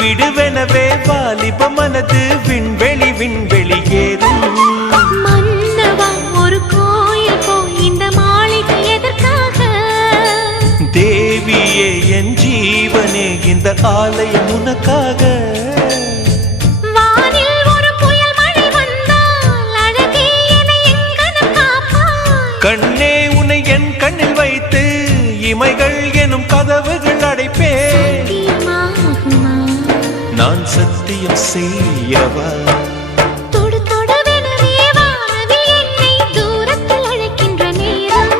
விடுவெனவே வாலிப மனது விண்வெளி விண்வெளி ஏறும். மன்னவா ஒரு கோயில் போய் இந்த மாளிகை எதற்காக? தேவியே என் ஜீவனே இந்த ஆலயம் உனக்காக. வானில் ஒரு புயல் மழை வந்தால் அழகே என்னை எங்கனம் காப்பாய். கண்ணே உன்னை என் கண்ணில் வைத்து இமைகள் எனும் கதவுகள் அடைப்பேன். நான் சத்தியம் செய்யவா? தொடு தொடுவெனவே வானவில் என்னை தூரத்தில் அழைக்கின்ற நேரம்.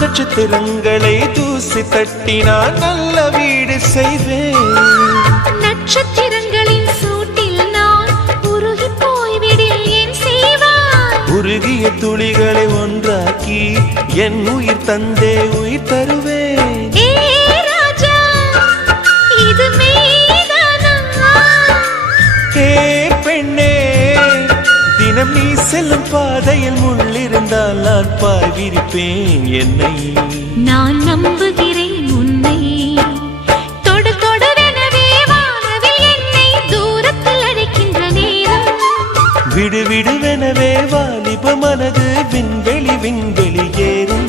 நட்சத்திரங்களை தூசி தட்டினால் நல்ல வீடு செய்வேன். நட்சத்திரங்களின் சூட்டில் நான் உருகி போய்விடில் ஏன் செய்வாய்? உருகிய துளிகளை ஒன்றாக்கி என் உயிர் தந்தே உயிர் தருவேன். ஏ ராஜா, இது மெய்தானா? ஏ பெண்ணே, தினம் நீ செல்லும் பாதையில் முள்ளிருந்தால் நான் பாய் விரிப்பேன் என்னை. நான் நம்புகிறேன் உன்னை. தொடு தொடுவெனவே வானவில் என்னை தூரத்தில் அழைக்கின்ற நேரம். விடு விடுவெனவே வாலிப மனது விண்வெளி விண்வெளி ஏறும்.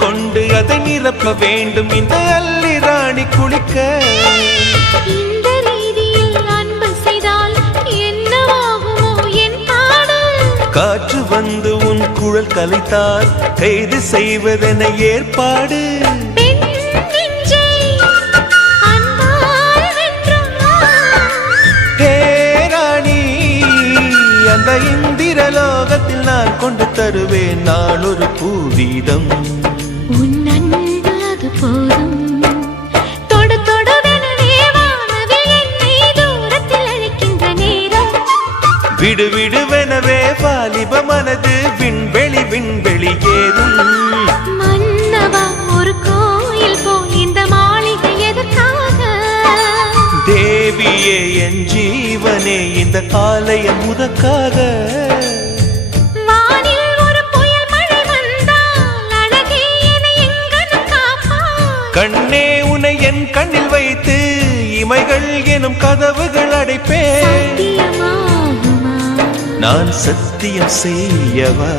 கொண்டு அதை நிரப்ப வேண்டும் இந்த அல்லி ராணி குளிக்க. இந்த ரீதியில் அன்பு செய்தால் என்னவாகுமோ என் பாடல்? காற்று வந்து உன் குழல் கலைத்தால் கைது செய்வதென ஏற்பாடு. அந்த இந்திரலோகத்தில் நான் கொண்டு தருவேன் நான் ஒரு பூவீதம். உன் அன்பு அது போதும். தொடு தொடுவெனவே வானவில் என்னை தூரத்தில் அழைக்கின்ற நேரம். விடு விடுவெனவே வாலிப மனது விண்வெளி விண்வெளி ஏறும். மன்னவா ஒரு கோயில் போய் இந்த மாளிகை எதற்காக? தேவியே என் ஜீவனே இந்த ஆலயம் உனக்காக. வானில் ஒரு புயல் மழை வந்தால் அழகே என்னை எங்கனம் காப்பாய். கண்ணே உன்னை என் கண்ணில் வைத்து இமைகள் எனும் கதவுகள் அடைப்பேன். சத்தியமாகுமா? நான் சத்தியம் செய்யவா?